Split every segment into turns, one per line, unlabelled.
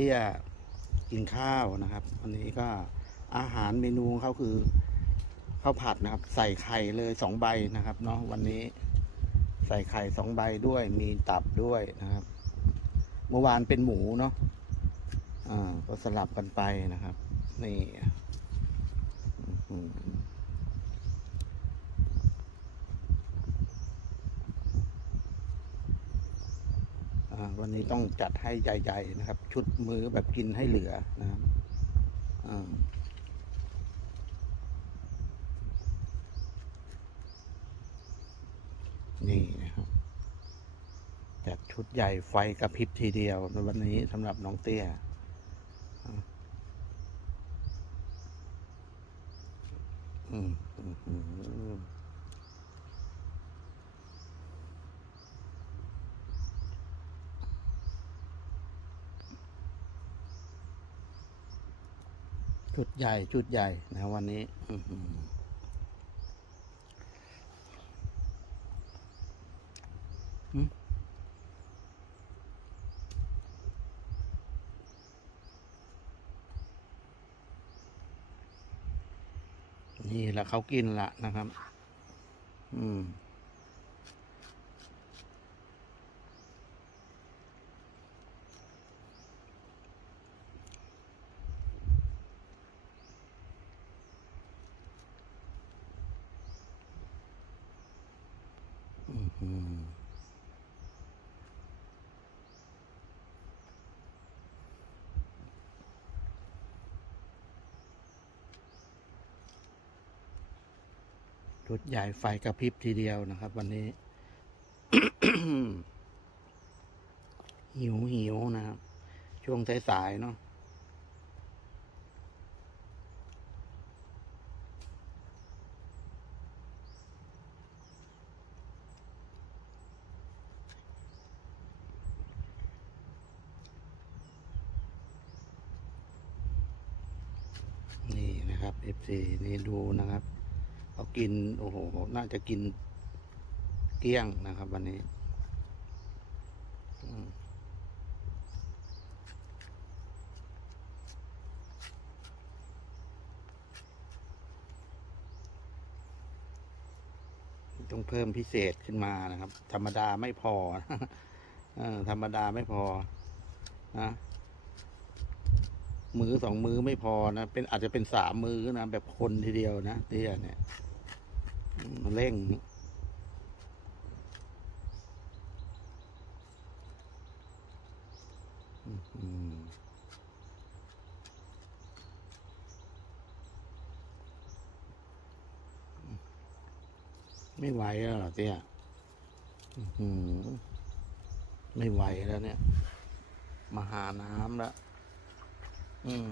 ตี้ยกินข้าวนะครับ วันนี้ก็อาหารเมนูเขาคือข้าวผัดนะครับ ใส่ไข่เลยสองใบนะครับเนาะวันนี้ ใส่ไข่สองใบด้วยมีตับด้วยนะครับ เมื่อวานเป็นหมูเนาะอ่าก็สลับกันไปนะครับ นี่อื้อหืออ่า วันนี้ต้องจัดให้ใหญ่ๆนะครับ ชุดมือแบบกินให้เหลือนะครับนี่นะครับจัดชุดใหญ่ไฟกระพริบทีเดียวในวันนี้สำหรับน้องเตี้ยอืมอืมอืม ชุดใหญ่ชุดใหญ่นะวันนี้นี่แหละเขากินละนะครับ อืม ชุดใหญ่ไฟกระพริบทีเดียวนะครับ วันนี้ หิวหิวนะครับ ช่วงสายๆเนาะนี่นะครับ FC นี่ดูนะครับ เขากิน โอ้โห น่าจะกินเกลี้ยงนะครับ วันนี้ต้องเพิ่มพิเศษขึ้นมานะครับ ธรรมดาไม่พอธรรมดาไม่พอนะมือสองมือไม่พอนะ เป็นอาจจะเป็นสามมือนะ แบบคนทีเดียวนะเตี้ยเนี่ย เร่งไม่ไหวแล้วเหรอเตี้ยไม่ไหวแล้วเนี่ย มาหาน้ำแล้ว อืม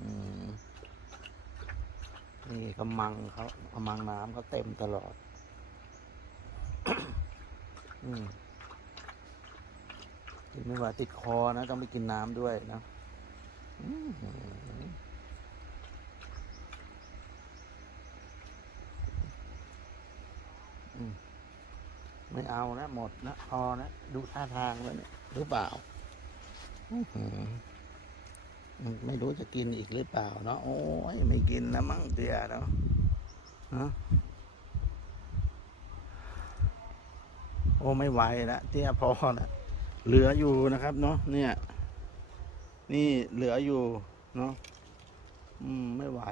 อืม นี่กำมังเขากำมังน้ำเขาเต็มตลอด อืมกินไม่ไหวติดคอนะ ต้องไปกินน้ำด้วยนะไม่เอานะ หมดนะ พอนะ ดูท่าทางแล้วเนี่ยหรือเปล่า อือ ไม่รู้จะกินอีกหรือเปล่าเนาะโอ้ยไม่กินนะมั้งเตียเนาะฮะโอ้ไม่ไหวละเตี้ยพอละเหลืออยู่นะครับเนาะเนี่ย นี่เหลืออยู่เนาะอืมไม่ไหว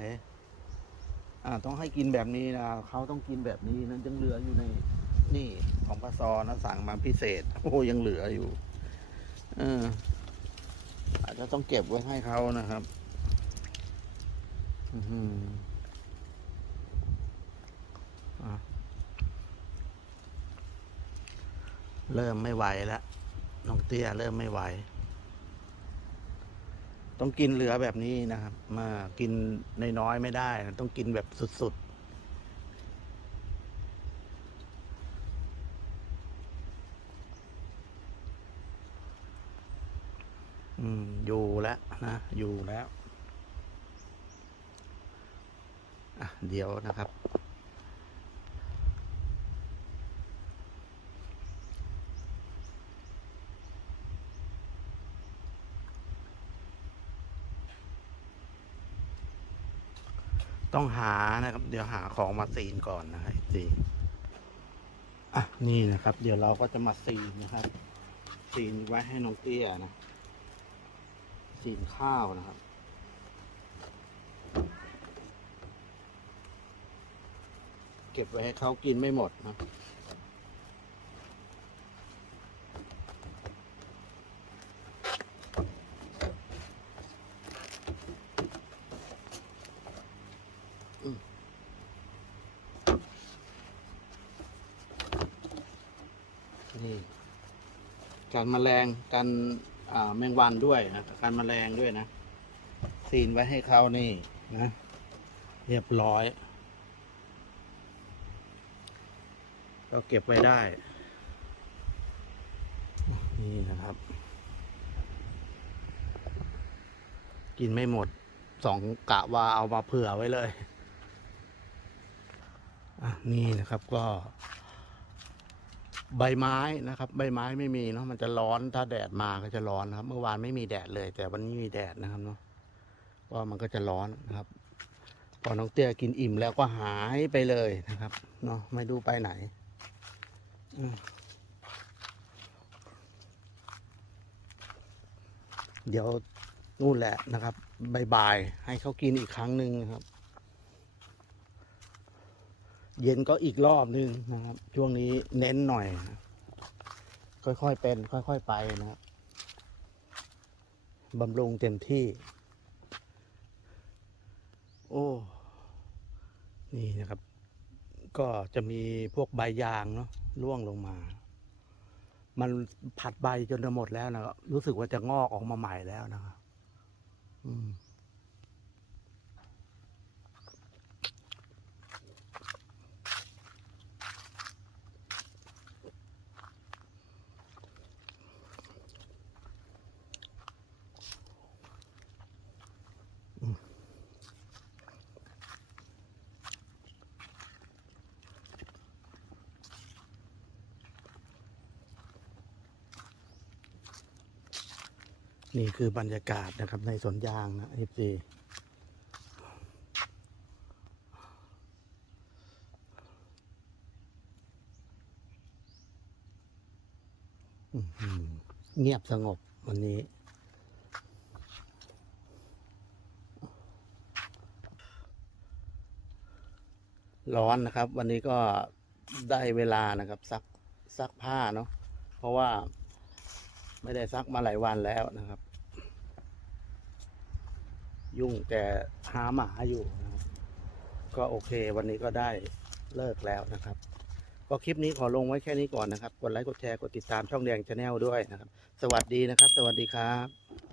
อ่า ต้องให้กินแบบนี้นะเขาต้องกินแบบนี้นั้นยังเหลืออยู่ใน นี่ของปลาซอนะสั่งมาพิเศษ โอ้ยังเหลืออยู่ เออ อาจจะต้องเก็บไว้ให้เขานะครับอืเริ่มไม่ไหวแล้วน้องเตี้ยเริ่มไม่ไหว ต้องกินเหลือแบบนี้นะครับ มากินน้อยๆไม่ได้ ต้องกินแบบสุดๆ อยู่แล้วนะ อยู่แล้วอะเดี๋ยวนะครับ ต้องหานะครับ เดี๋ยวหาของมาซีนก่อนนะครับจีอะ นี่นะครับ เดี๋ยวเราก็จะมาซีนนะครับ ซีนไว้ให้น้องเตี้ยนะ ซีนข้าวนะครับ เก็บไว้ให้เขากินไม่หมดนะนี่ การแมลงการ แมงวันด้วยนะการแมลงด้วยนะซีนไว้ให้เขานี่นะ เรียบร้อย ก็เก็บไว้ได้ นี่นะครับ กินไม่หมดสองกะว่าเอามาเผื่อไว้เลย อะ นี่นะครับก็ ใบไม้นะครับ ใบไม้ไม่มีเนาะมันจะร้อนถ้าแดดมาก็จะร้อนนะครับ เมื่อวานไม่มีแดดเลย แต่วันนี้มีแดดนะครับเนาะก็มันก็จะร้อนนะครับ พอน้องเตี้ยกินอิ่มแล้วก็หายไปเลยนะครับเนาะไม่ดูไปไหนเดี๋ยวนู่นแหละนะครับบายๆให้เขากินอีกครั้งหนึ่งนะครับ เย็นก็อีกรอบนึงนะครับ ช่วงนี้เน้นหน่อย ค่อยๆเป็น ค่อย ๆ ไปนะครับบำรุงเต็มที่ โอ้ นี่นะครับ ก็จะมีพวกใบยางเนาะร่วงลงมา มันผัดใบจนจะหมดแล้วนะครับรู้สึกว่าจะงอกออกมาใหม่แล้วนะครับอืม นี่คือบรรยากาศนะครับในสวนยางนะเอฟซีเงียบสงบวันนี้ ร้อนนะครับ วันนี้ก็ได้เวลานะครับซักซักผ้าเนาะเพราะว่า ไม่ได้ซักมาหลายวันแล้วนะครับ ยุ่งแต่หาหมาอยู่นะครับก็โอเค วันนี้ก็ได้เลิกแล้วนะครับ ก็คลิปนี้ขอลงไว้แค่นี้ก่อนนะครับ กดไลค์กดแชร์กดติดตามช่องแดงชาแนลด้วยนะครับ สวัสดีนะครับ สวัสดีครับ